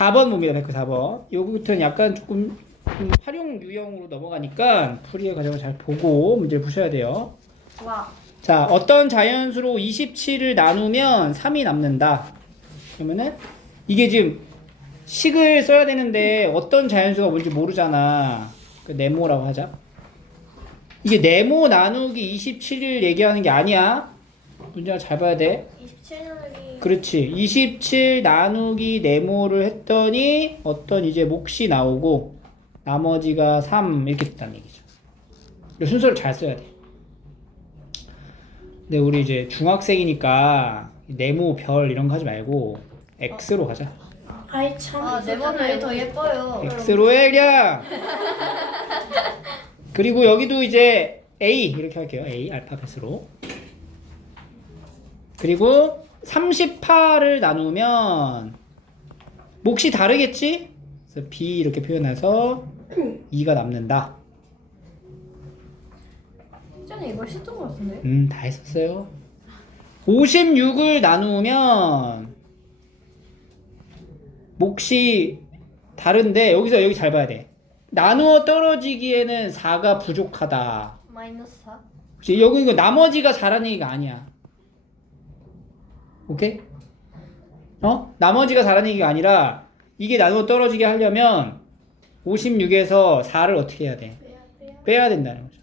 4번 봅니다. 104번. 요거부터는 약간 조금 활용 유형으로 넘어가니까 풀이의 과정을 잘 보고 문제를 푸셔야 돼요. 와. 자, 어떤 자연수로 27을 나누면 3이 남는다. 그러면은 이게 지금 식을 써야 되는데 어떤 자연수가 뭔지 모르잖아. 그 네모라고 하자. 이게 네모 나누기 27을 얘기하는 게 아니야. 문제를 잘 봐야 돼. 27 나누기. 그렇지. 27 나누기 네모를 했더니 어떤 이제 몫이 나오고 나머지가 3 이렇게 됐다는 얘기죠. 이 순서를 잘 써야 돼. 근데 우리 이제 중학생이니까 네모 별 이런 거 하지 말고 X로 가자. 아이 참. 아, 네모별이 더 예뻐요. X로 해 그냥. 그리고 여기도 이제 A 이렇게 할게요. A 알파벳으로. 그리고 38을 나누면 몫이 다르겠지? 그래서 B 이렇게 표현해서 2가 남는다. 전에 이거 했던 것 같은데? 다 했었어요. 56을 나누면 몫이 다른데 여기서 여기 잘 봐야 돼. 나누어 떨어지기에는 4가 부족하다. 마이너스 4. 그치? 여기 이거 나머지가 4라는 얘기가 아니야. 오케이? 나머지가 4라는 얘기가 아니라 이게 나누어 떨어지게 하려면 56에서 4를 어떻게 해야 돼? 빼야 된다는 거죠.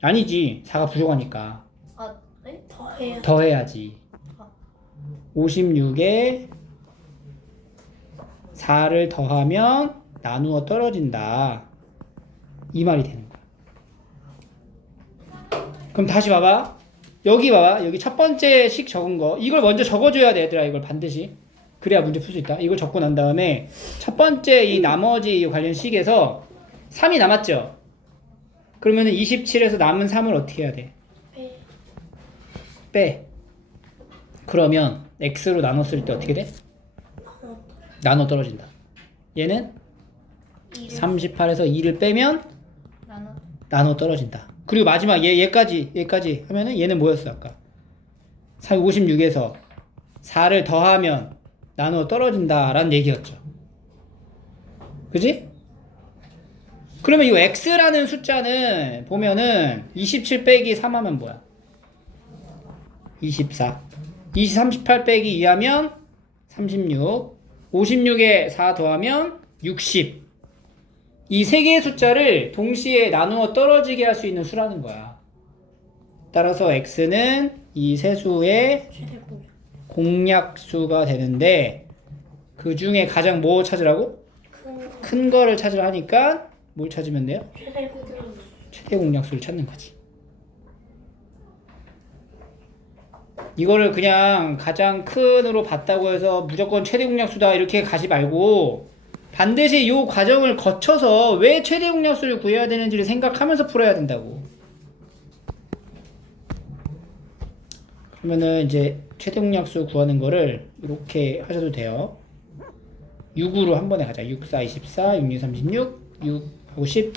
아니지. 4가 부족하니까. 아, 네? 더해요. 더해야지. 56에 4를 더하면 나누어 떨어진다. 이 말이 되는 거야. 그럼 다시 봐봐. 여기 봐봐. 여기 첫 번째 식 적은 거. 이걸 먼저 적어줘야 돼, 얘들아. 이걸 반드시. 그래야 문제 풀 수 있다. 이걸 적고 난 다음에 첫 번째 이 나머지 이 관련 식에서 3이 남았죠? 그러면은 27에서 남은 3을 어떻게 해야 돼? 빼. 그러면 x로 나눴을 때 어떻게 돼? 나눠 떨어진다. 얘는 38에서 2를 빼면 나눠 떨어진다. 그리고 마지막 얘까지 하면은 얘는 뭐였어 아까? 56에서 4를 더하면 나눠 떨어진다라는 얘기였죠. 그지? 그러면 이 x라는 숫자는 보면은 27 빼기 3 하면 뭐야? 24. 38 빼기 2 하면 36. 56에 4 더하면 60. 이 세 개의 숫자를 동시에 나누어 떨어지게 할 수 있는 수라는 거야. 따라서 x는 이 세 수의 최대 공략. 공약수가 되는데 그 중에 가장 뭐 찾으라고? 큰 거를 찾으라 하니까 뭘 찾으면 돼요? 최대 공략. 최대 공약수를 찾는 거지. 이거를 그냥 가장 큰으로 봤다고 해서 무조건 최대 공약수다 이렇게 가지 말고 반드시 이 과정을 거쳐서 왜 최대 공약수를 구해야 되는지를 생각하면서 풀어야 된다고. 그러면은 이제 최대 공약수 구하는 거를 이렇게 하셔도 돼요. 6으로 한 번에 가자. 6, 4, 24, 6, 6, 36, 6 하고 10.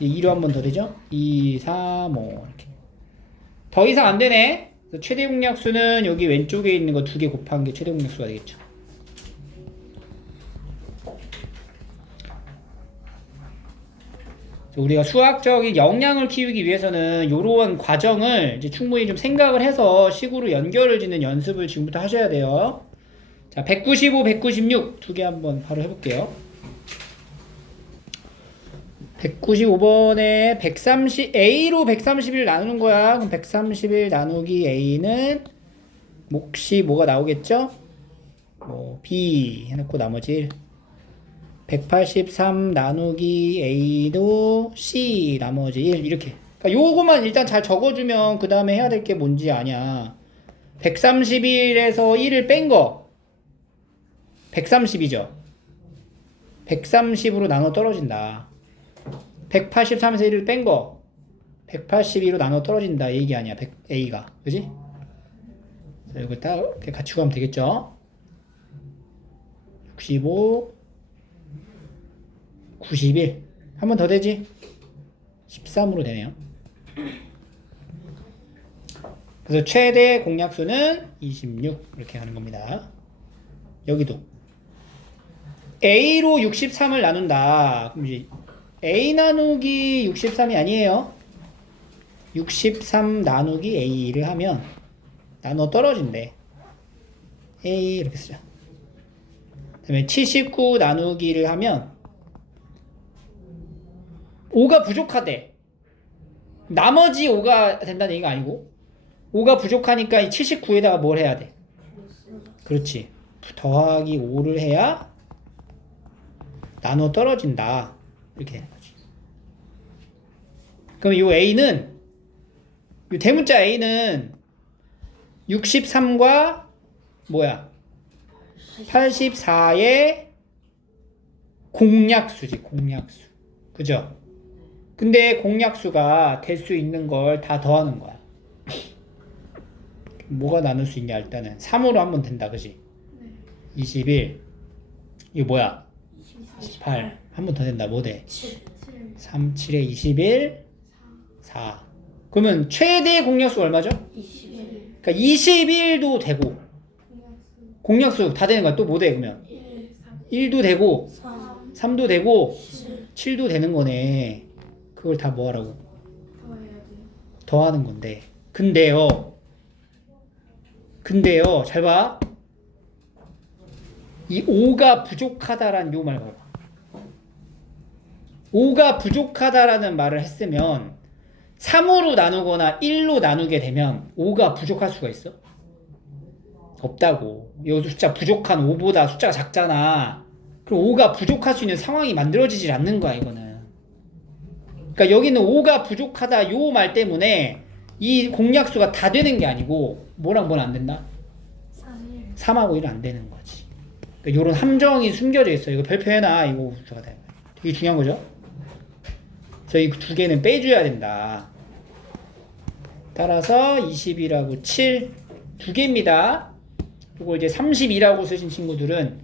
2로 한 번 더 되죠? 2, 3, 5 이렇게. 더 이상 안 되네. 그래서 최대 공약수는 여기 왼쪽에 있는 거 2개 곱한 게 최대 공약수가 되겠죠. 우리가 수학적인 역량을 키우기 위해서는 이런 과정을 이제 충분히 좀 생각을 해서 식으로 연결을 짓는 연습을 지금부터 하셔야 돼요. 자, 195, 196 두 개 한번 바로 해볼게요. 195번에 130, A로 131 나누는 거야. 그럼 131 나누기 A는 몫이 뭐가 나오겠죠? 뭐 B 해놓고 나머지 1. 183 나누기 A도 C 나머지 1 이렇게. 그러니까 요거만 일단 잘 적어주면 그 다음에 해야 될 게 뭔지 아냐. 131에서 1을 뺀 거 130이죠. 130으로 나눠 떨어진다. 183에서 1을 뺀 거 182로 나눠 떨어진다 얘기 아니야. A가. 그지? 자, 이거 딱 이렇게 같이 구하면 되겠죠. 65 91 한 번 더 되지? 13으로 되네요. 그래서 최대 공약수는 26 이렇게 하는 겁니다. 여기도 A로 63을 나눈다. 그럼 이제 A 나누기 63이 아니에요. 63 나누기 A를 하면 나눠 떨어진대. A 이렇게 쓰자. 그다음에 79 나누기를 하면 5가 부족하대. 나머지 5가 된다는 얘기가 아니고 5가 부족하니까 이 79에다가 뭘 해야 돼? 그렇지. 더하기 5를 해야 나눠 떨어진다. 이렇게 되는 거지. 그럼 이 A는 이 대문자 A는 63과 뭐야? 84의 공약수지. 공약수. 그죠? 근데 공약수가 될 수 있는 걸 다 더하는 거야. 뭐가 나눌 수 있냐? 일단은 3으로 하면 된다. 그지? 21. 이거 뭐야? 28. 한 번 더 된다. 뭐 돼? 3, 7에 21, 4. 그러면 최대 공약수 얼마죠? 21. 그러니까 21도 되고 공약수 다 되는 거야. 또 뭐 돼? 그러면 1도 되고 3. 3도 되고 7. 7도 되는 거네. 그걸 다 뭐 하라고? 더하는 건데. 근데요. 잘 봐. 이 5가 부족하다라는 요 말 봐봐. 5가 부족하다라는 말을 했으면 3으로 나누거나 1로 나누게 되면 5가 부족할 수가 있어? 없다고. 여기 숫자 부족한 5보다 숫자가 작잖아. 그럼 5가 부족할 수 있는 상황이 만들어지질 않는 거야, 이거는. 그러니까 여기는 5가 부족하다 요 말 때문에 이 공약수가 다 되는 게 아니고 뭐랑 뭐는 안 된다? 3. 3하고 1은 안 되는 거지. 그러니까 요런 함정이 숨겨져 있어. 이거 별표 해놔. 이거 우주가 되는 거야. 되게 중요한 거죠. 저희 두 개는 빼줘야 된다. 따라서 20이라고 7 두 개입니다. 이거 이제 32라고 쓰신 친구들은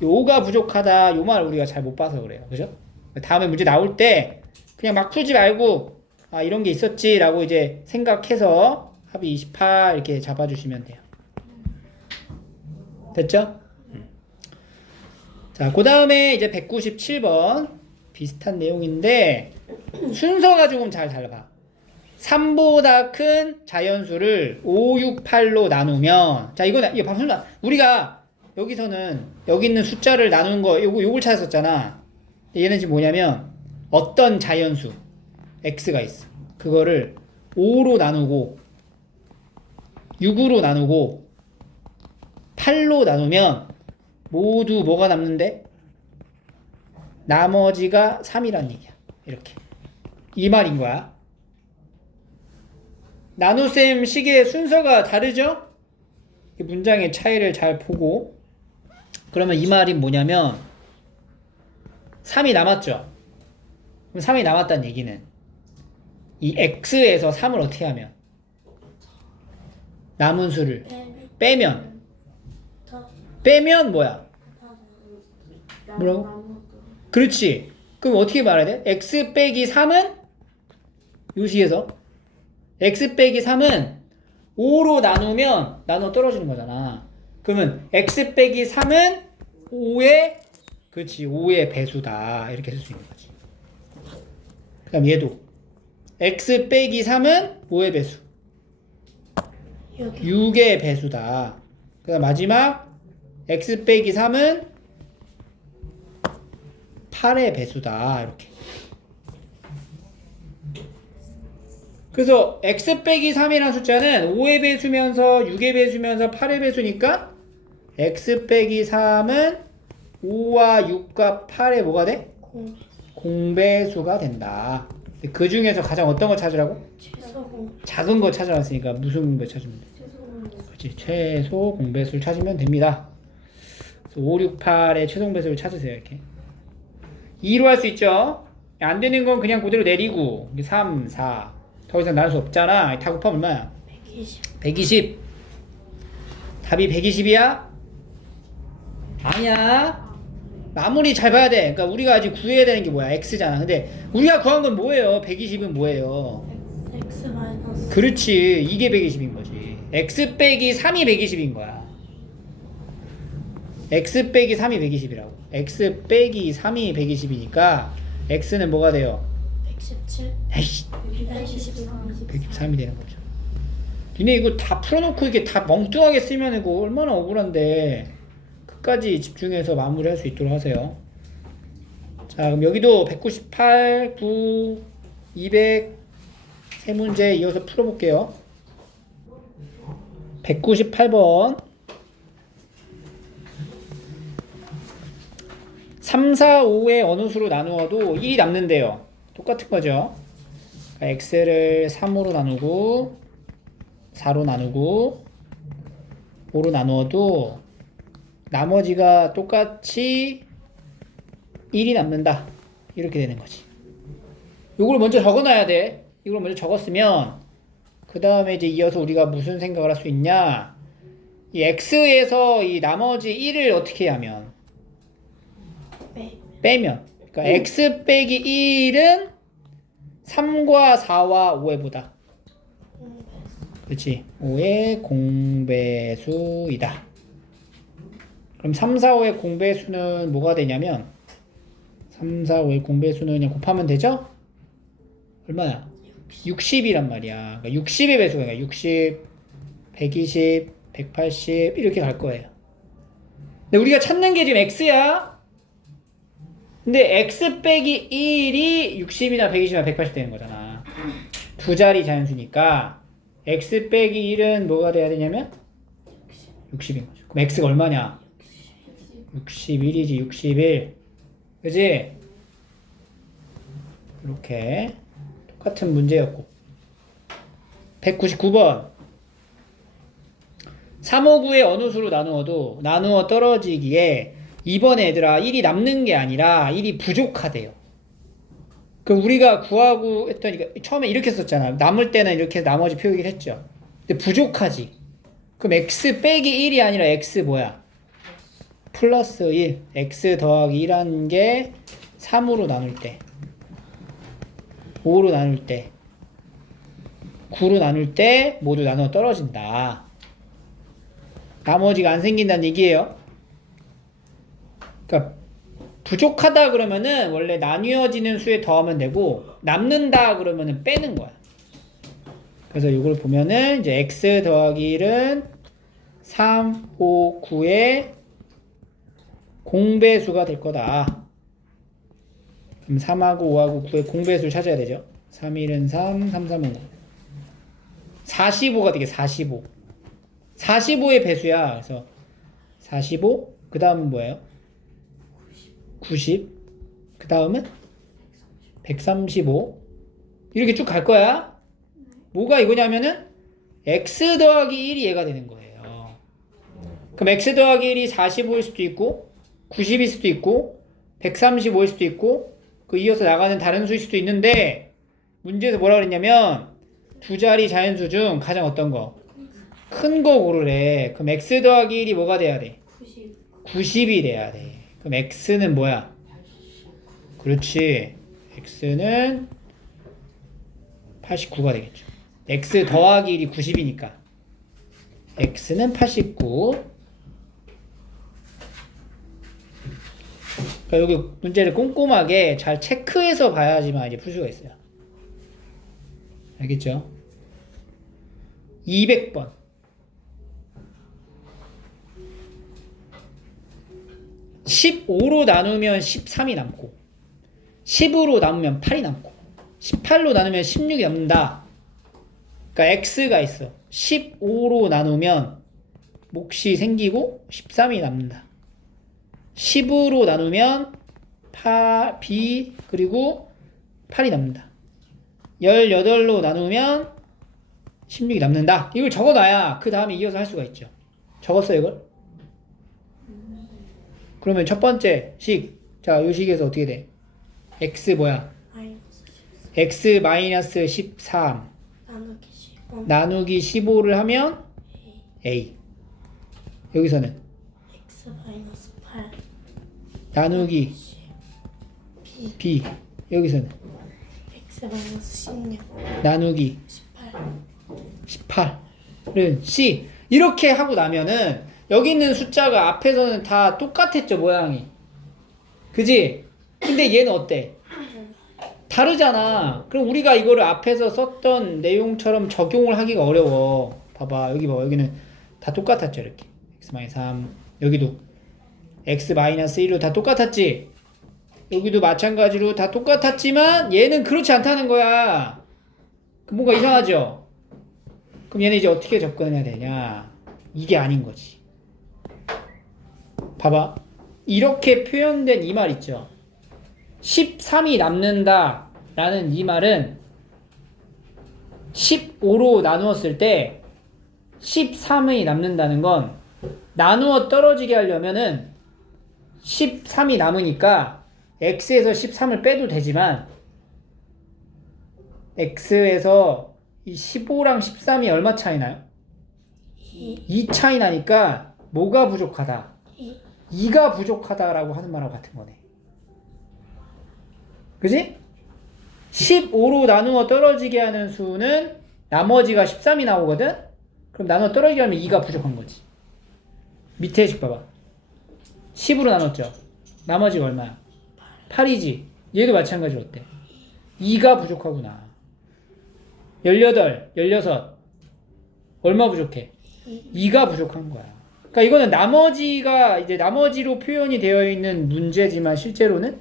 5가 부족하다 요 말 우리가 잘 못 봐서 그래요. 그죠? 다음에 문제 나올 때 그냥 막 풀지 말고 아 이런 게 있었지 라고 이제 생각해서 합이 28 이렇게 잡아주시면 돼요. 됐죠? 자, 그 다음에 이제 197번 비슷한 내용인데 순서가 조금 잘 달라. 3보다 큰 자연수를 5, 6, 8로 나누면 자 이거 방금 우리가 여기서는 여기 있는 숫자를 나눈 거 요걸 찾았었잖아. 얘는 지금 뭐냐면 어떤 자연수 x가 있어. 그거를 5로 나누고 6으로 나누고 8로 나누면 모두 뭐가 남는데? 나머지가 3이란 얘기야. 이렇게. 이 말인 거야. 나눗셈 식의 순서가 다르죠? 문장의 차이를 잘 보고 그러면 이 말이 뭐냐면 3이 남았죠? 그럼 3이 남았다는 얘기는 이 x에서 3을 어떻게 하면 남은 수를 빼면 뭐야? 뭐라고? 그렇지. 그럼 어떻게 말해야 돼? x 빼기 3은 요 식에서 x 빼기 3은 5로 나누면 나눠 떨어지는 거잖아. 그러면 x 빼기 3은 5의 그렇지 5의 배수다. 이렇게 쓸 수 있는 거지. 그 다음 얘도 x 빼기 3은 5의 배수 6의 배수다. 그 다음 마지막 x 빼기 3은 8의 배수다. 이렇게. 그래서 x 빼기 3이라는 숫자는 5의 배수면서 6의 배수면서 8의 배수니까 x 빼기 3은 5와 6과 8의 뭐가 돼? 공배수가 된다. 그 중에서 가장 어떤 걸 찾으라고? 작은 거 찾아왔으니까 무슨 공배 찾으면 돼? 그렇지. 최소 공배수를 찾으면 됩니다. 5, 6, 8의 최소 공배수를 찾으세요. 이렇게 2로 할 수 있죠. 안 되는 건 그냥 그대로 내리고 3, 4 더 이상 나눌 수 없잖아. 다 곱하면 얼마야? 120. 답이 120이야? 아니야. 마무리 잘 봐야 돼. 그러니까 우리가 아직 구해야 되는 게 뭐야? x잖아. 근데 우리가 구한 건 뭐예요? 120은 뭐예요? x 마이너스. 그렇지. 이게 120인 거지. x 빼기 3이 120인 거야. x 빼기 3이 120이라고. x 빼기 3이 120이니까 x는 뭐가 돼요? 117 에이씨, 123 123이 되는 거죠. 니네 이거 다 풀어놓고 이게 다 멍뚱하게 쓰면 이거 얼마나 억울한데. 끝까지 집중해서 마무리할 수 있도록 하세요. 자, 그럼 여기도 198, 9, 200 세 문제 이어서 풀어볼게요. 198번 3, 4, 5의 어느 수로 나누어도 1이 남는데요. 똑같은 거죠. 그러니까 x를 3으로 나누고 4로 나누고 5로 나누어도 나머지가 똑같이 1이 남는다. 이렇게 되는 거지. 이걸 먼저 적어놔야 돼. 이걸 먼저 적었으면 그 다음에 이제 이어서 우리가 무슨 생각을 할 수 있냐, 이 x에서 이 나머지 1을 어떻게 하면 빼면, 그러니까 x 빼기 1은 3과 4와 5의 보다, 그렇지, 5의 공배수이다. 그럼 3, 4, 5의 공배수는 뭐가 되냐면 3, 4, 5의 공배수는 그냥 곱하면 되죠? 얼마야? 60이란 말이야. 그러니까 60의 배수가, 그러니까 60, 120, 180 이렇게 갈 거예요. 근데 우리가 찾는 게 지금 x야. 근데 x 빼기 1이 60이나 120이나 180 되는 거잖아. 두 자리 자연수니까 x 빼기 1은 뭐가 돼야 되냐면 60인 거죠. 그럼 x가 얼마냐? 61이지. 61. 그지? 이렇게 똑같은 문제였고. 199번 3, 5, 9의 어느 수로 나누어도 나누어 떨어지기에 이번에 얘들아 1이 남는 게 아니라 1이 부족하대요. 그럼 우리가 구하고 했더니 처음에 이렇게 썼잖아. 남을 때는 이렇게 나머지 표기를 했죠. 근데 부족하지. 그럼 x 빼기 1이 아니라 x 뭐야? 플러스 1. x 더하기 1하는 게 3으로 나눌 때, 5로 나눌 때, 9로 나눌 때 모두 나눠 떨어진다. 나머지가 안 생긴다는 얘기예요. 그러니까 부족하다 그러면은 원래 나뉘어지는 수에 더하면 되고, 남는다 그러면은 빼는 거야. 그래서 이걸 보면은 이제 x 더하기 1은 3, 5, 9의 공배수가 될 거다. 그럼 3하고 5하고 9의 공배수를 찾아야 되죠. 3, 1은 3, 3, 3은 9. 45가 되게 45. 45의 배수야. 그래서 45, 그 다음은 뭐예요? 90, 그 다음은 135. 이렇게 쭉 갈 거야. 뭐가 이거냐면은 x 더하기 1이 얘가 되는 거예요. 그럼 x 더하기 1이 45일 수도 있고 90일 수도 있고 135일 수도 있고 그 이어서 나가는 다른 수일 수도 있는데, 문제에서 뭐라 그랬냐면 두 자리 자연수 중 가장 어떤 거? 큰 거 고르래. 그럼 x 더하기 1이 뭐가 돼야 돼? 90이 돼야 돼. 그럼 x는 뭐야? 그렇지. x는 89가 되겠죠. x 더하기 1이 90이니까 x는 89. 그러니까 여기 문제를 꼼꼼하게 잘 체크해서 봐야지만 이제 풀 수가 있어요. 알겠죠? 200번. 15로 나누면 13이 남고, 10으로 나누면 8이 남고, 18로 나누면 16이 남는다. 그러니까 x가 있어. 15로 나누면 몫이 생기고 13이 남는다. 10으로 나누면 b 그리고 8이 남는다. 18로 나누면 16이 남는다. 이걸 적어놔야 그 다음에 이어서 할 수가 있죠. 적었어요 이걸? 그러면 첫 번째 식, 자, 이 식에서 어떻게 돼? x 뭐야? x 마이너스 13 나누기 15를 하면 a. 여기서는 x 마이너스 8 나누기 b. 여기서는 x 마이너스 16 나누기 18 18은 c. 이렇게 하고 나면은 여기 있는 숫자가 앞에서는 다 똑같았죠, 모양이. 그지? 근데 얘는 어때? 다르잖아. 그럼 우리가 이거를 앞에서 썼던 내용처럼 적용을 하기가 어려워. 봐봐, 여기 봐. 여기는 다 똑같았죠, 이렇게. x-3. 여기도 x-1로 다 똑같았지? 여기도 마찬가지로 다 똑같았지만 얘는 그렇지 않다는 거야. 뭔가 이상하죠? 그럼 얘는 이제 어떻게 접근해야 되냐? 이게 아닌 거지. 봐봐. 이렇게 표현된 이 말 있죠? 13이 남는다 라는 이 말은 15로 나누었을 때 13이 남는다는 건 나누어 떨어지게 하려면은 13이 남으니까 x에서 13을 빼도 되지만 x에서 이 15랑 13이 얼마 차이 나요? 2 차이 나니까 뭐가 부족하다? 2가 부족하다라고 하는 말하고 같은 거네. 그지? 15로 나누어 떨어지게 하는 수는 나머지가 13이 나오거든? 그럼 나누어 떨어지게 하면 2가 부족한 거지. 밑에 식 봐봐. 10으로 나눴죠? 나머지가 얼마야? 8이지. 얘도 마찬가지로 어때? 2가 부족하구나. 18, 16 얼마 부족해? 2가 부족한 거야. 그러니까 이거는 나머지가 이제 나머지로 표현이 되어 있는 문제지만 실제로는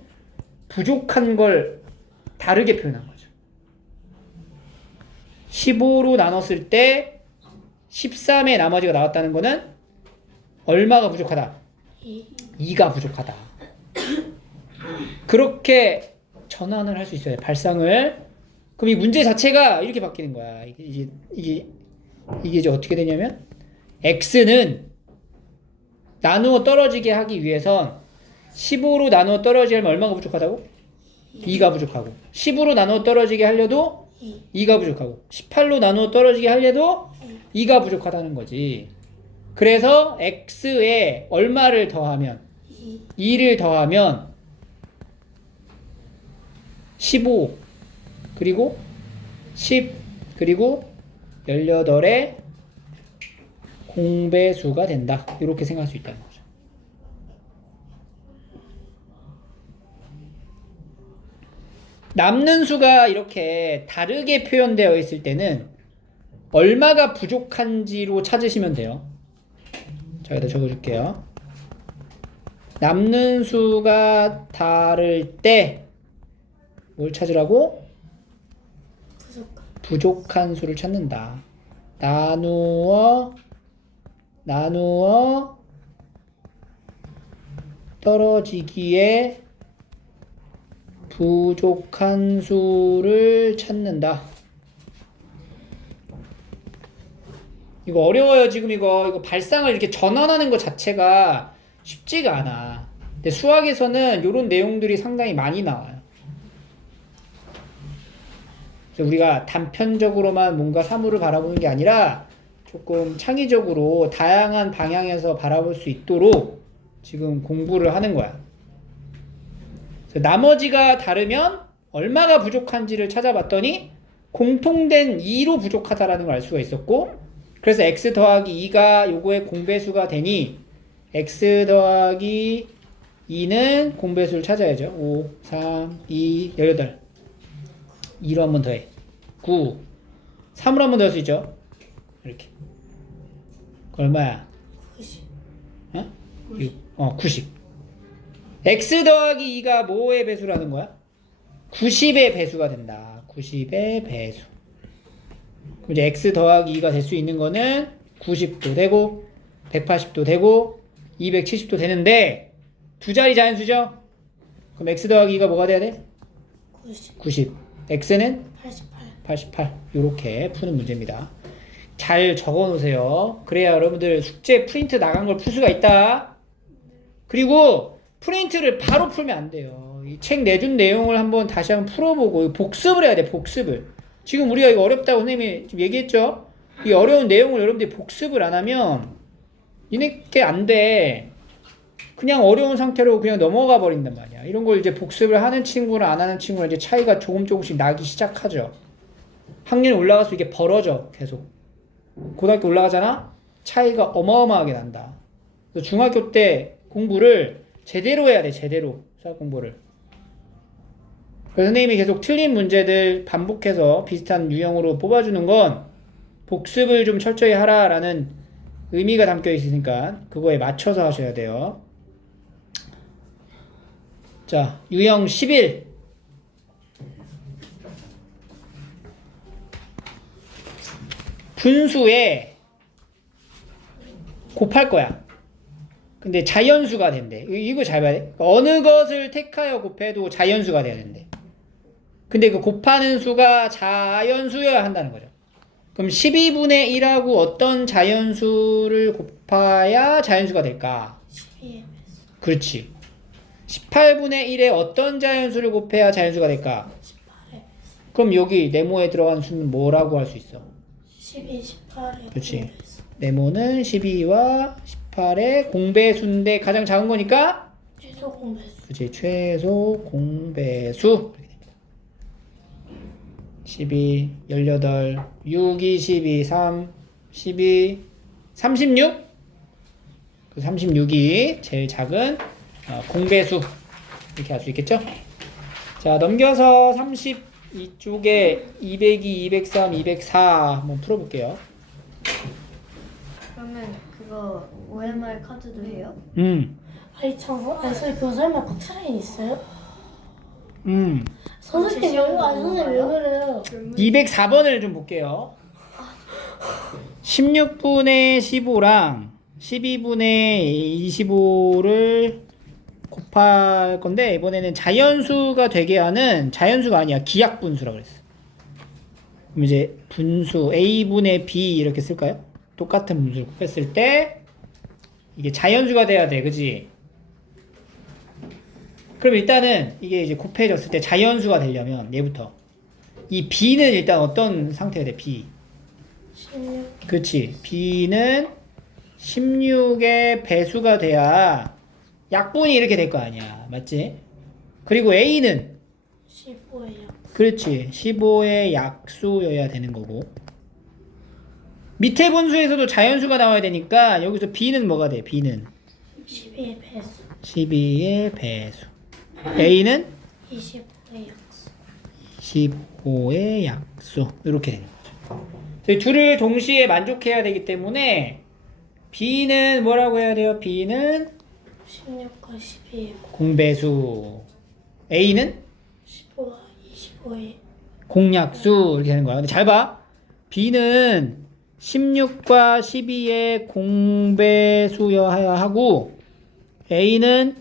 부족한 걸 다르게 표현한 거죠. 15로 나눴을 때 13의 나머지가 나왔다는 거는 얼마가 부족하다? 2가 부족하다. 그렇게 전환을 할 수 있어요. 발상을. 그럼 이 문제 자체가 이렇게 바뀌는 거야. 이게 이제 어떻게 되냐면 x는 나누어 떨어지게 하기 위해선 15로 나누어 떨어지게 하면 얼마가 부족하다고? 2가 부족하고 10으로 나누어 떨어지게 하려도 2가 부족하고 18로 나누어 떨어지게 하려도 2가 부족하다는 거지. 그래서 x에 얼마를 더하면 2를 더하면 15 그리고 10 그리고 18의 공배수가 된다. 이렇게 생각할 수 있다는 거죠. 남는 수가 이렇게 다르게 표현되어 있을 때는 얼마가 부족한지로 찾으시면 돼요. 자, 여기다 적어줄게요. 남는 수가 다를 때 뭘 찾으라고? 부족한 수를 찾는다. 나누어 떨어지기에 부족한 수를 찾는다. 이거 어려워요. 지금 이거 발상을 이렇게 전환하는 것 자체가 쉽지가 않아. 근데 수학에서는 이런 내용들이 상당히 많이 나와요. 그래서 우리가 단편적으로만 뭔가 사물을 바라보는 게 아니라 조금 창의적으로 다양한 방향에서 바라볼 수 있도록 지금 공부를 하는 거야. 그래서 나머지가 다르면 얼마가 부족한지를 찾아봤더니 공통된 2로 부족하다라는 걸 알 수가 있었고, 그래서 x 더하기 2가 요거의 공배수가 되니 x 더하기 2는 공배수를 찾아야죠. 5, 3, 2, 18 2로 한 번 더해 9 3으로 한 번 더 할 수 있죠. 이렇게 얼마야? 90. 어? 6. 90 x 더하기 2가 뭐의 배수라는 거야? 90의 배수가 된다. 90의 배수. 그럼 이제 x 더하기 2가 될 수 있는 거는 90도 되고 180도 되고 270도 되는데 두 자리 자연수죠? 그럼 x 더하기 2가 뭐가 돼야 돼? 90 x는 88 이렇게 푸는 문제입니다. 잘 적어 놓으세요. 그래야 여러분들 숙제 프린트 나간 걸 풀 수가 있다. 그리고 프린트를 바로 풀면 안 돼요. 이 책 내준 내용을 한번 다시 한번 풀어보고 복습을 해야 돼. 복습을. 지금 우리가 이거 어렵다고 선생님이 지금 얘기했죠? 이 어려운 내용을 여러분들이 복습을 안 하면 이렇게 안 돼. 그냥 어려운 상태로 그냥 넘어가 버린단 말이야. 이런 걸 이제 복습을 하는 친구랑 안 하는 친구랑 이제 차이가 조금씩 나기 시작하죠. 학년이 올라갈수록 이게 벌어져. 계속. 고등학교 올라가잖아? 차이가 어마어마하게 난다. 그래서 중학교 때 공부를 제대로 해야 돼. 제대로 수학 공부를. 그래서 선생님이 계속 틀린 문제들 반복해서 비슷한 유형으로 뽑아주는 건 복습을 좀 철저히 하라라는 의미가 담겨 있으니까 그거에 맞춰서 하셔야 돼요. 자, 유형 11. 분수에 곱할 거야. 근데 자연수가 된대. 이거 잘 봐야 돼. 어느 것을 택하여 곱해도 자연수가 돼야 된대. 근데 그 곱하는 수가 자연수여야 한다는 거죠. 그럼 12분의 1하고 어떤 자연수를 곱해야 자연수가 될까? 12의 그렇지. 18분의 1에 어떤 자연수를 곱해야 자연수가 될까? 18의 그럼 여기 네모에 들어간 수는 뭐라고 할 수 있어? 12, 18의 그렇지. 네모는 12와 18의 공배수인데 가장 작은 거니까? 최소 공배수. 그렇지. 최소 공배수. 12, 18, 6, 2, 12, 3, 12, 36? 그 36이 제일 작은 공배수 이렇게 할 수 있겠죠? 자, 넘겨서 32쪽에 202, 203, 204 한번 풀어볼게요. 그러면 그거 OMR 카드도 해요? 아니 저기 교사님 그 트레인 있어요? 선생님 선생님 왜 그래요? 204번을 좀 볼게요. 16분의 15랑 12분의 25를 곱할 건데 이번에는 자연수가 되게 하는 자연수가 아니야. 기하분수라고 그랬어. 그럼 이제 분수 A분의 B 이렇게 쓸까요? 똑같은 분수를 곱했을 때 이게 자연수가 돼야 돼. 그지? 그럼 일단은 이게 이제 곱해졌을 때 자연수가 되려면 얘부터 이 B는 일단 어떤 상태가 돼? B. 16, 그렇지. B는 16의 배수가 돼야 약분이 이렇게 될 거 아니야. 맞지? 그리고 A는 15예요. 그렇지. 15의 약수여야 되는 거고. 밑에 분수에서도 자연수가 나와야 되니까 여기서 B는 뭐가 돼? B는 12의 배수. 12의 배수. A는 25의 약수. 15의 약수. 이렇게 되는 거죠. 저희 둘을 동시에 만족해야 되기 때문에 B는 뭐라고 해야 돼요? B는 16과 12의 공배수. A는 15와 25의 공약수. 이렇게 되는 거야. 근데 잘 봐. B는 16과 12의 공배수여야 하고 A는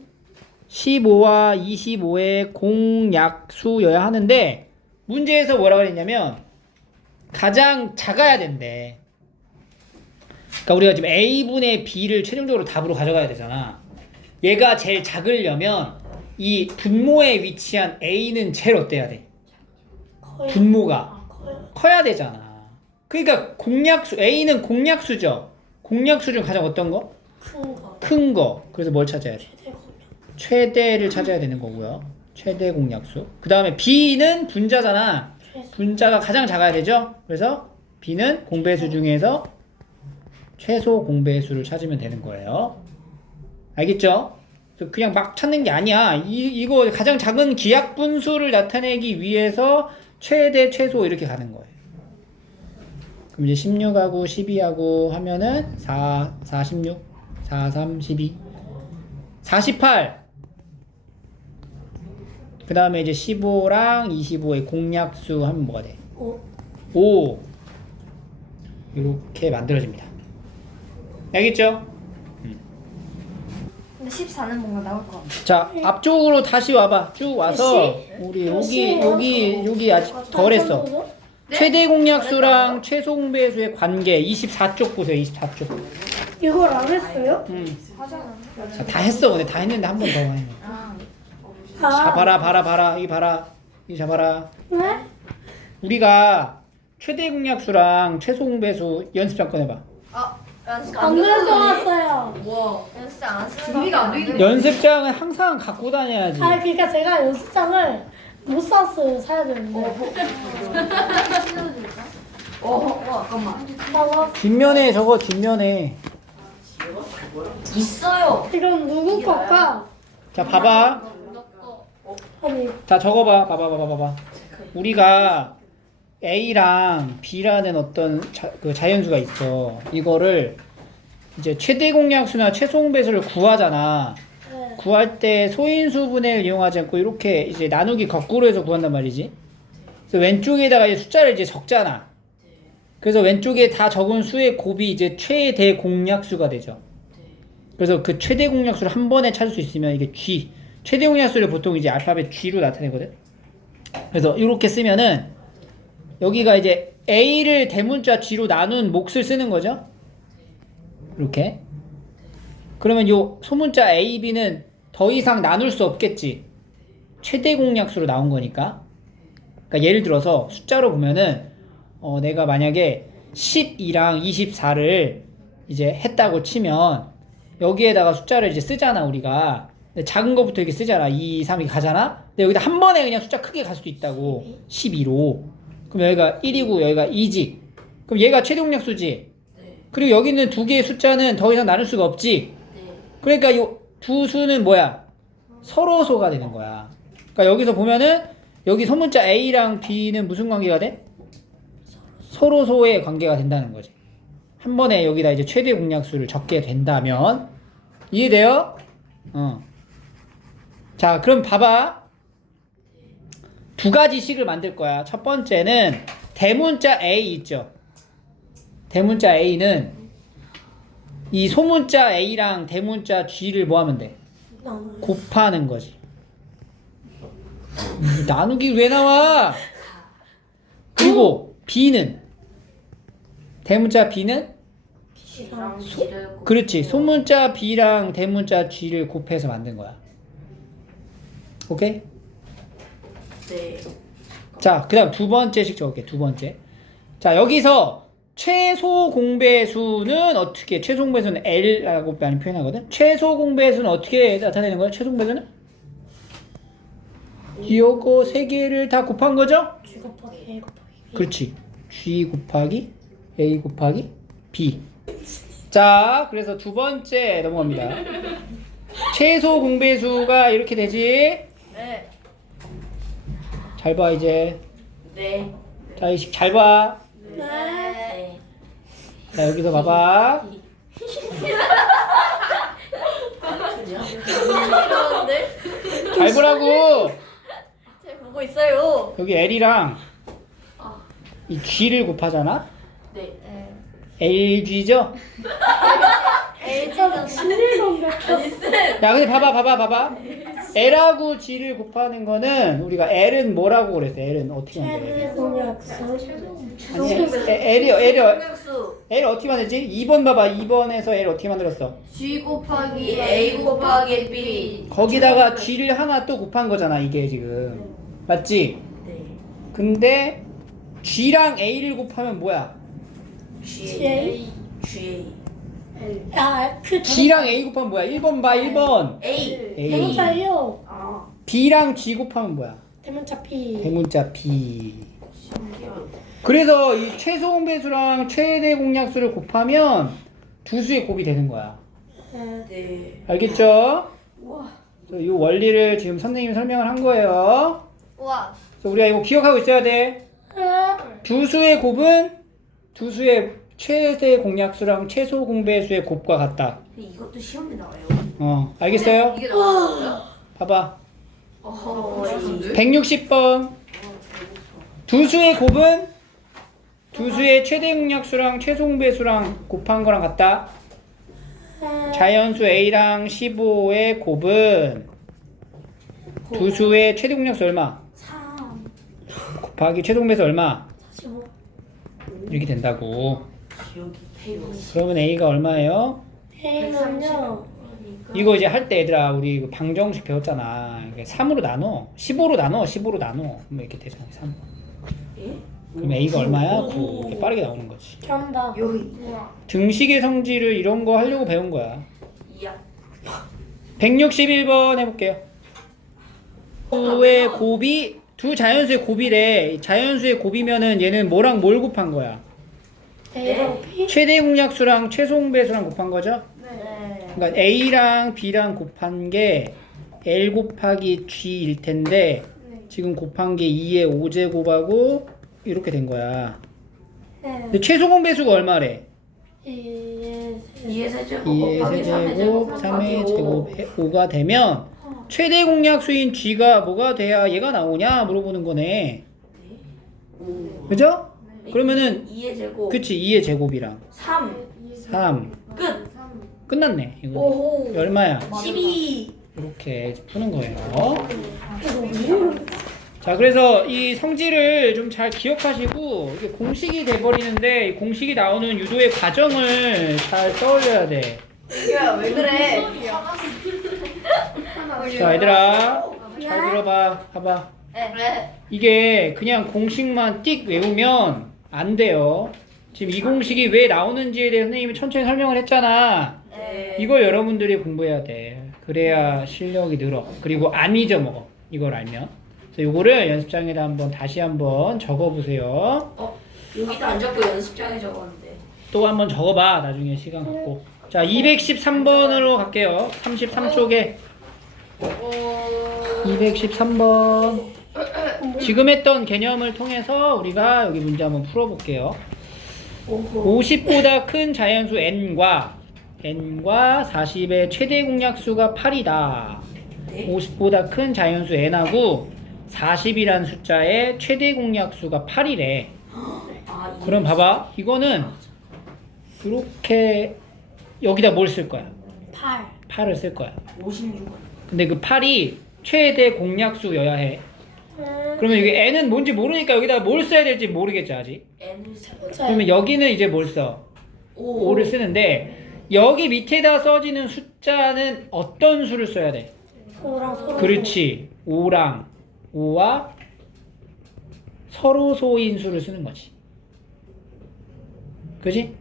15와 25의 공약수여야 하는데 문제에서 뭐라고 했냐면 가장 작아야 된대. 그러니까 우리가 지금 A분의 B를 최종적으로 답으로 가져가야 되잖아. 얘가 제일 작으려면 이 분모에 위치한 A는 제일 어때야 돼? 커요. 분모가 커요. 커야 되잖아. 그러니까 공약수 A는 공약수죠. 공약수 중 가장 어떤 거? 큰 거. 큰 거. 그래서 뭘 찾아야 돼? 최대 공약. 최대를 찾아야 되는 거고요. 최대 공약수. 그 다음에 B는 분자잖아. 최소. 분자가 가장 작아야 되죠. 그래서 B는 공배수 중에서 최소 공배수를 찾으면 되는 거예요. 알겠죠? 그래서 그냥 막 찾는 게 아니야. 이거 가장 작은 기하 분수를 나타내기 위해서 최대 최소 이렇게 가는 거예요. 그럼 이제 16하고 12하고 하면은 4, 16, 4, 3, 12, 48. 그 다음에 이제 15랑 25의 공약수 하면 뭐가 돼? 5. 5. 이렇게 만들어집니다. 알겠죠? 근데 14는 뭔가 나올 것 같아. 자, 앞쪽으로 다시 와봐. 쭉 와서 우리 여기 아직 덜했어. 네? 최대 공약수랑 최소 공배수의 관계 24쪽 보세요. 24쪽. 이걸 안 했어요? 하잖아. 자, 다 했어. 근데 다 했는데 한 번 더 해. 자, 봐라. 이 봐라. 이 잡아라. 네? 우리가 최대 공약수랑 최소 공배수 연습장 꺼내봐. 연습 안 가져왔어요. 와, 연습 안 쓰는 준비가 안 돼. 연습장은 항상 갖고 다녀야지. 아 그러니까 제가 연습장을 못 샀어요. 사야 되는데. 잠깐만. 봐봐. 뒷면에 저거 뒷면에 있어요. 이건 누구 걸까? 자, 봐봐. 아니 자, 적어봐. 봐봐. 우리가 A랑 B라는 어떤 그 자연수가 있어. 이거를 이제 최대 공약수나 최소 공배수를 구하잖아. 네. 구할 때 소인수분해를 이용하지 않고 이렇게 이제 나누기 거꾸로 해서 구한단 말이지. 그래서 왼쪽에다가 이제 숫자를 이제 적잖아. 그래서 왼쪽에 다 적은 수의 곱이 이제 최대 공약수가 되죠. 그래서 그 최대 공약수를 한 번에 찾을 수 있으면 이게 G. 최대 공약수를 보통 이제 알파벳 G로 나타내거든. 그래서 이렇게 쓰면은 여기가 이제 A를 대문자 G로 나눈 몫을 쓰는 거죠. 이렇게. 그러면 요 소문자 A, B는 더 이상 나눌 수 없겠지. 최대 공약수로 나온 거니까. 그러니까 예를 들어서 숫자로 보면은 내가 만약에 12랑 24를 이제 했다고 치면 여기에다가 숫자를 이제 쓰잖아 우리가. 근데 작은 거부터 이렇게 쓰잖아. 2, 3 이렇게 가잖아. 근데 여기다 한 번에 그냥 숫자 크게 갈 수도 있다고. 12로. 그럼 여기가 1이고 여기가 2지. 그럼 얘가 최대 공약수지. 그리고 여기 있는 두 개의 숫자는 더 이상 나눌 수가 없지. 그러니까 이 두 수는 뭐야? 서로소가 되는 거야. 그러니까 여기서 보면은 여기 소문자 A랑 B는 무슨 관계가 돼? 서로소의 관계가 된다는 거지. 한 번에 여기다 이제 최대 공약수를 적게 된다면 이해돼요? 자, 그럼 봐봐. 두 가지 식을 만들 거야. 첫 번째는 대문자 A 있죠. 대문자 A는 이 소문자 A랑 대문자 G를 뭐 하면 돼? 나는 곱하는 거지. 나누기 왜 나와? 그리고 B는 대문자 B는 그렇지. 소문자 B랑 대문자 G를 곱해서 만든 거야. 오케이? 네. 자, 그 다음 두 번째씩 적을게. 두 번째. 자, 여기서 최소 공배수는 어떻게, 최소 공배수는 L라고 많이 표현하거든? 최소 공배수는 어떻게 나타내는 거야? 최소 공배수는? 요거 세 개를 다 곱한 거죠? G 곱하기 A 곱하기 B. 그렇지. G 곱하기 A 곱하기 B. 자, 그래서 두 번째 넘어갑니다. 최소 공배수가 이렇게 되지? 네. 잘 봐, 이제. 네. 자, 이 식 잘 봐. 네. 자, 여기서 봐봐. 이러는데? 잘 보라고. 잘 보고 있어요. 여기 L이랑 이 G를 곱하잖아? 네. LG죠? 진짜 지리로 맥혔어. 야, 근데 봐봐. L하고 G를 곱하는 거는 우리가 L은 뭐라고 그랬어? L은 어떻게 만들어? 최대 공약수. 아니, L 공약수 L 어떻게 만들지? 2번 봐봐. 2번에서 L 어떻게 만들었어? G 곱하기 A 곱하기 B. 거기다가 G를 하나 또 곱한 거잖아, 이게 지금. 맞지? 네. 근데 G랑 A를 곱하면 뭐야? G. 야, 그 G랑 A 곱하면 뭐야? 1번 봐, 1번. A. A. 대문자예요. 아. B랑 G 곱하면 뭐야? 대문자 B. 대문자 B. 그래서 이 최소 공배수랑 최대 공약수를 곱하면 두 수의 곱이 되는 거야. 네. 네. 알겠죠? 우와. 이 원리를 지금 선생님이 설명을 한 거예요. 우와. 그래서 우리가 이거 기억하고 있어야 돼. 두 수의 곱은 두 수의 최대 공약수랑 최소 공배수의 곱과 같다. 이것도 시험에 나와요. 알겠어요? 이게 나와요? 봐봐. 어허. 160번. 두 수의 곱은 두 수의 최대 공약수랑 최소 공배수랑 곱한 거랑 같다. 자연수 A랑 15의 곱은 두 수의 최대 공약수 얼마? 3. 곱하기 최소 공배수 얼마? 45. 이렇게 된다고. 기억이 해요. 그러면 A가 얼마예요? A는요. 이거 이제 할 때 얘들아 우리 이거 방정식 배웠잖아. 이게 3으로 나눠. 15로 나눠. 15로 나눠. 그러면 이렇게 되잖아. 3. 예? 그럼 A가 얼마야? 9. 이렇게 빠르게 나오는 거지. 정답. 여기. 등식의 성질을 이런 거 하려고 배운 거야. 이야. 161번 해볼게요. 수의 곱이 두 자연수의 곱이래. 자연수의 곱이면은 얘는 뭐랑 뭘 곱한 거야? A랑 B. 최대 공약수랑 최소 공배수랑 곱한 거죠? 네. 그러니까 A랑 B랑 곱한 게 L 곱하기 G일 텐데 지금 곱한 게 2의 5제곱하고 이렇게 된 거야. 근데 최소 공배수가 얼마래? 2의 세제곱 2의 곱하기 3의 세제곱, 제곱 3의 제곱 5가 되면 최대 공약수인 G가 뭐가 돼야 얘가 나오냐 물어보는 거네. 그죠? 그러면은 2의 제곱 그치 2의 제곱이랑 3 3 끝. 끝났네. 이거 오호. 얼마야? 12. 이렇게 푸는 거예요. 자, 그래서 이 성질을 좀 잘 기억하시고 이게 공식이 돼버리는데 이 공식이 나오는 유도의 과정을 잘 떠올려야 돼. 야, 왜 그래? 자, 얘들아 잘 들어봐. 봐봐. 네. 이게 그냥 공식만 띡 외우면 안 돼요. 지금 이 공식이 왜 나오는지에 대해 선생님이 천천히 설명을 했잖아. 네. 이걸 여러분들이 공부해야 돼. 그래야 실력이 늘어. 그리고 안 잊어먹어. 이걸 알면. 그래서 요거를 연습장에다 다시 한번 적어보세요. 여기도 안 적고 연습장에 적었는데. 또 한번 적어봐. 나중에 시간 갖고. 자, 213번으로 갈게요. 33쪽에. 213번. 지금 했던 개념을 통해서 우리가 여기 문제 한번 풀어볼게요. 50보다 큰 자연수 n과 40의 최대 공약수가 8이다. 네. 50보다 큰 자연수 n하고 40이라는 숫자의 최대 공약수가 8이래. 아, 그럼 봐봐. 이거는 이렇게 여기다 뭘 쓸 거야? 8. 8을 쓸 거야. 56원. 근데 그 8이 최대 공약수여야 해. 그러면 여기 n은 뭔지 모르니까 여기다 뭘 써야 될지 모르겠지 아직. N을 쓰고. 그러면 여기는 이제 뭘 써? 5. 5를 쓰는데 여기 밑에다 써지는 숫자는 어떤 수를 써야 돼? 5랑 서로. 그렇지. 5랑 5와 서로 소인 수를 쓰는 거지. 그지?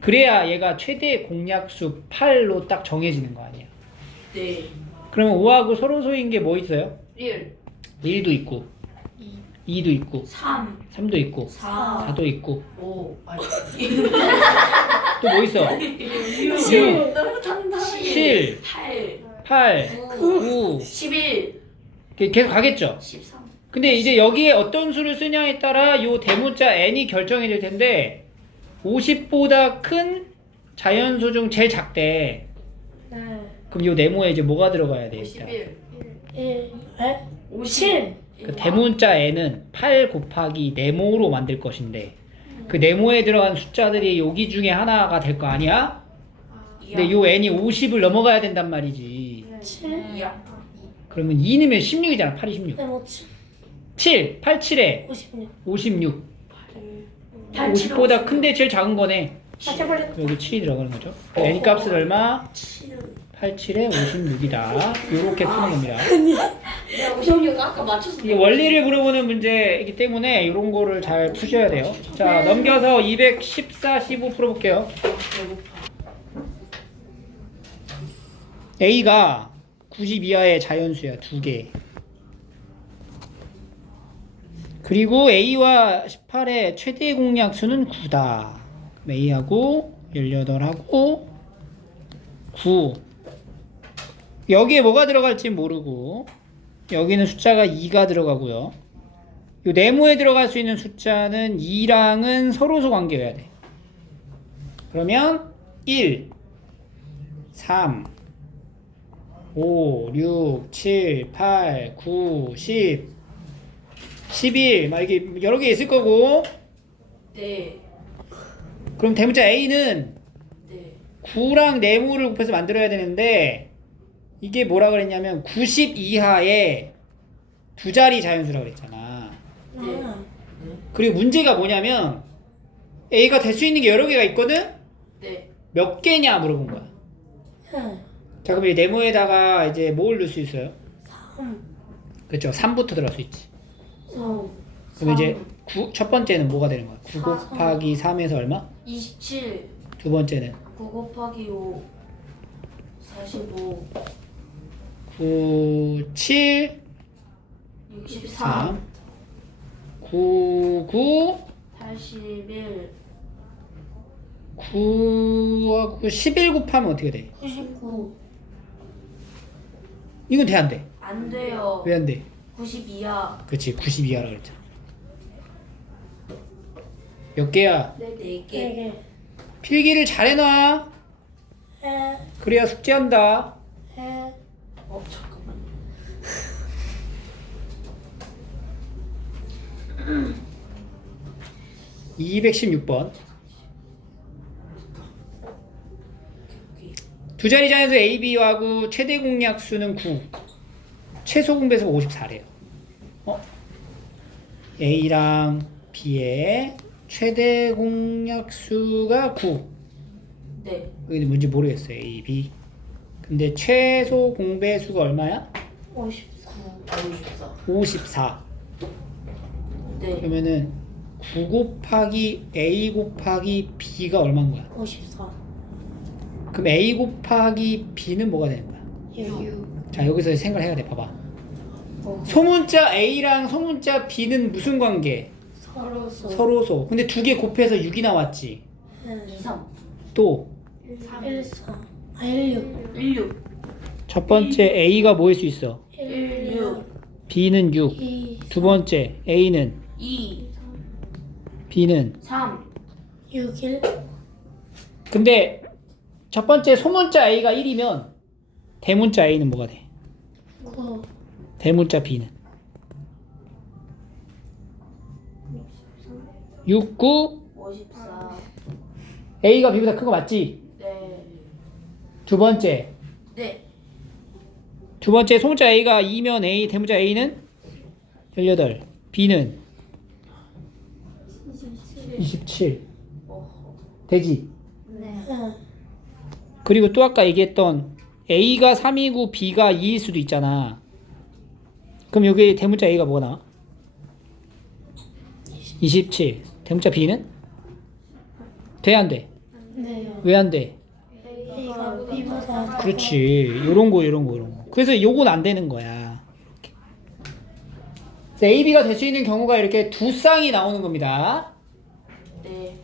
그래야 얘가 최대 공약수 8로 딱 정해지는 거 아니야. 네. 그러면 5하고 서로 소인 게 뭐 있어요? 1. 1도 있고 2도 있고 3. 3도 있고 4. 4도 있고 5. 또 뭐 있어? 7. 너무 단다. 7, 8. 8, 9. 9 11. 계속 가겠죠? 13. 근데 이제 여기에 어떤 수를 쓰냐에 따라 요 대문자 n이 결정이 될 텐데 50보다 큰 자연수 중 제일 작대. 네. 그럼 요 네모에 이제 뭐가 들어가야 돼? 일단? 51. 1. 네? 57. 그 대문자 n은 8 곱하기 네모로 만들 것인데 그 네모에 들어간 숫자들이 여기 중에 하나가 될 거 아니야? 근데 요 n이 50을 넘어가야 된단 말이지. 7. 2야. 그러면 2 넣으면 16이잖아. 8이 16. 네, 뭐 7. 7, 8, 7에 56. 56. 8. 50보다 큰데 제일 작은 거네. 아, 제발. 여기 7이 들어가는 거죠. n 값은 얼마? 7. 8, 7에 56이다. 요렇게 푸는 겁니다. 내가 56 아까 맞췄어. 이게 원리를 물어보는 문제이기 때문에 이런 거를 잘 푸셔야 돼요. 자, 넘겨서 214, 15 풀어볼게요. A가 90 이하의 자연수야, 2개. 그리고 A와 18의 최대 공약수는 9다. A하고 18하고 9. 여기에 뭐가 들어갈지 모르고 여기는 숫자가 2가 들어가고요. 이 네모에 들어갈 수 있는 숫자는 2랑은 서로소 관계여야 돼. 그러면 1, 3, 5, 6, 7, 8, 9, 10, 11 막 이게 여러 개 있을 거고. 네. 그럼 대문자 A는 네. 9랑 네모를 곱해서 만들어야 되는데 이게 뭐라 그랬냐면 90 이하의 두 자리 자연수라고 그랬잖아. 네. 그리고 문제가 뭐냐면 A가 될 수 있는 게 여러 개가 있거든? 네. 몇 개냐 물어본 거야. 네. 자, 그럼 이 네모에다가 이제 뭘 넣을 수 있어요? 3. 그렇죠. 3부터 들어갈 수 있지. 4. 그럼 이제 첫 번째는 뭐가 되는 거야? 9 곱하기 3에서 얼마? 27. 두 번째는 9 곱하기 5. 45. 9, 7, 63. 3, 9, 9, 81. 9하고 11 곱하면 어떻게 돼? 99. 9. 이건 돼 안 돼? 안 돼요. 왜 안 돼? 92야. 그치 92하라 그랬잖아. 몇 개야? 4개. 4개. 필기를 잘 해놔. 에. 그래야 숙제한다. 에. 잠깐만. 216번. 두 자리 자연수 A, B하고 최대 공약수는 9. 최소 공배수가 54래요. A랑 B의 최대 공약수가 9. 네. 여기 뭔지 모르겠어요. A, B. 근데 최소 공배수가 얼마야? 54. 54. 54. 네. 그러면은 9 곱하기 A 곱하기 B가 얼마인 거야? 54. 그럼 A 곱하기 B는 뭐가 되는 거야? 6. 자, 여기서 생각을 해야 돼. 봐봐. 어. 소문자 A랑 소문자 B는 무슨 관계? 서로서. 서로소. 근데 두 개 곱해서 6이 나왔지. 2, 3. 또 1, 4. 아, 1, 6. 1, 6. 첫 번째 A가 뭐일 수 있어? 1, 6. B는 6. 2, 두 번째 A는 2, B는 3. 6, 1. 근데 첫 번째 소문자 A가 1이면 대문자 A는 뭐가 돼? 9. 대문자 B는 6, 9 54. A가 B보다 큰 거 맞지? 네. 두 번째 네. 소문자 A가 2면 A 대문자 A는 18 B는 27 되지? 네. 그리고 또 아까 얘기했던 A가 3이고 B가 2일 수도 있잖아. 그럼 여기 대문자 A가 뭐가 나와? 27 대문자 B는? 돼 안 돼? 네. 왜 안 돼? A가 B보다. 그렇지. 요런 거. 그래서 요건 안 되는 거야. 이렇게. 그래서 A, B가 될 수 있는 경우가 이렇게 두 쌍이 나오는 겁니다. 네.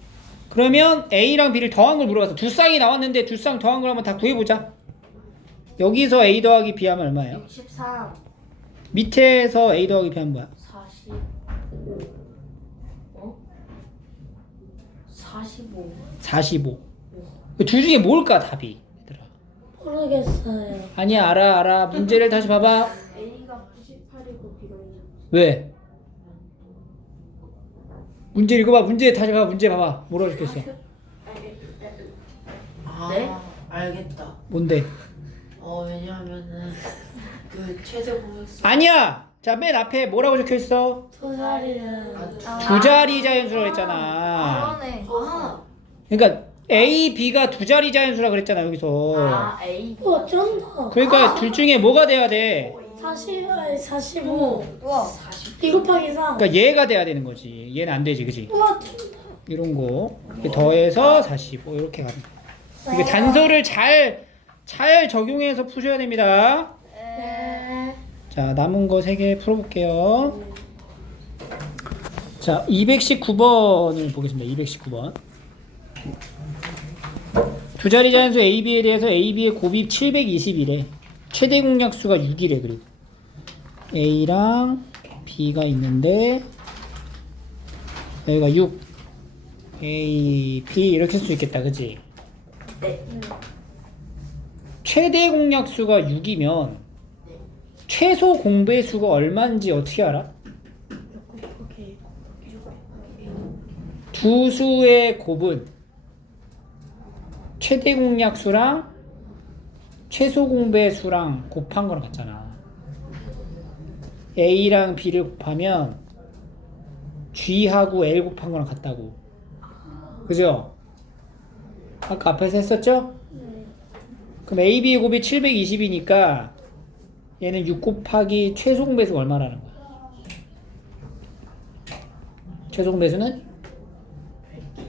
그러면 A랑 B를 더한 걸 물어봐서 두 쌍이 나왔는데 두 쌍 더한 걸 한번 다 구해보자. 여기서 A 더하기 B 하면 얼마예요? 63. 밑에서 A 더하기 B 하면 뭐야? 45. 어? 45. 45. 둘 중에 뭘까 답이? 얘들아. 모르겠어요. 아니야 알아. 문제를 다시 봐봐. A가 98이고 B가 20. 왜? 문제 읽어봐. 문제 다시 봐봐. 문제 봐봐. 뭐라고 적혔어? 네? 알겠다. 뭔데? 왜냐하면은 그 최대 공약수 아니야. 자, 맨 앞에 뭐라고 적혀있어? 두 자리는. 두 자리 자연수라고 했잖아. 그러네. 아. 그러니까 A, B가 두 자리 자연수라 그랬잖아 여기서. 아, A. 어쩐다. 그러니까 둘 중에 뭐가 돼야 돼? 40, 아니 45. 우와. 2 곱하기 3. 그러니까 얘가 돼야 되는 거지. 얘는 안 되지, 그지? 우와, 쩐다. 이런 거 이렇게 더해서 45 이렇게 가는 거. 이게 단서를 잘 적용해서 푸셔야 됩니다. 네. 자, 남은 거 3개 풀어볼게요. 자, 219번을 보겠습니다. 219번. 두 자리 자연수 AB에 대해서 AB의 곱입 720이래. 최대 공약수가 6이래. 그리고 A랑 B가 있는데 여기가 6 A, B 이렇게 쓸 수 있겠다. 그치? 네. 최대 공약수가 6이면 최소 공배수가 얼마인지 어떻게 알아? 6 곱하기. 두 수의 곱은 최대 공약수랑 최소 공배수랑 곱한 거랑 같잖아. A랑 B를 곱하면 G하고 L 곱한 거랑 같다고. 그죠? 아까 앞에서 했었죠? 그럼 A, B의 곱이 720이니까 얘는 6 곱하기 최소 공배수가 얼마라는 거야? 최소 공배수는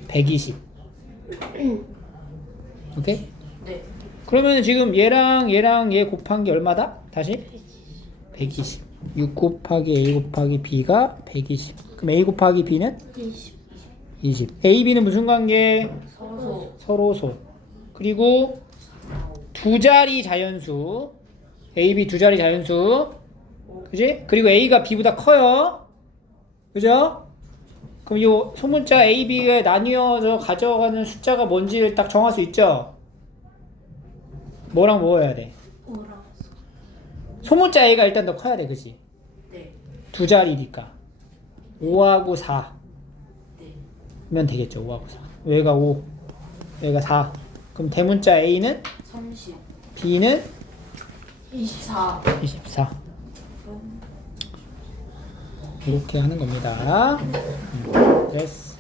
120. 오케이? 네. 그러면 지금 얘랑 얘 곱한 게 얼마다? 다시? 120. 6 곱하기 A 곱하기 B가 120. 그럼 A 곱하기 B는? 20. 20. A, B는 무슨 관계? 서로. 서로소. 그리고 두 자리 자연수. A, B 두 자리 자연수. 그지? 그리고 A가 B보다 커요. 그죠? 그럼 요 소문자 A, B에 나뉘어서 가져가는 숫자가 뭔지를 딱 정할 수 있죠? 뭐랑 뭐 해야 돼? 뭐라고? 소문자 A가 일단 더 커야 돼, 그지? 네. 두 자리니까 5하고 4면 네. 되겠죠. 5하고 4. 얘가 5, 얘가 4. 그럼 대문자 A는 30. B는 24. 24. 이렇게 하는 겁니다. 됐어.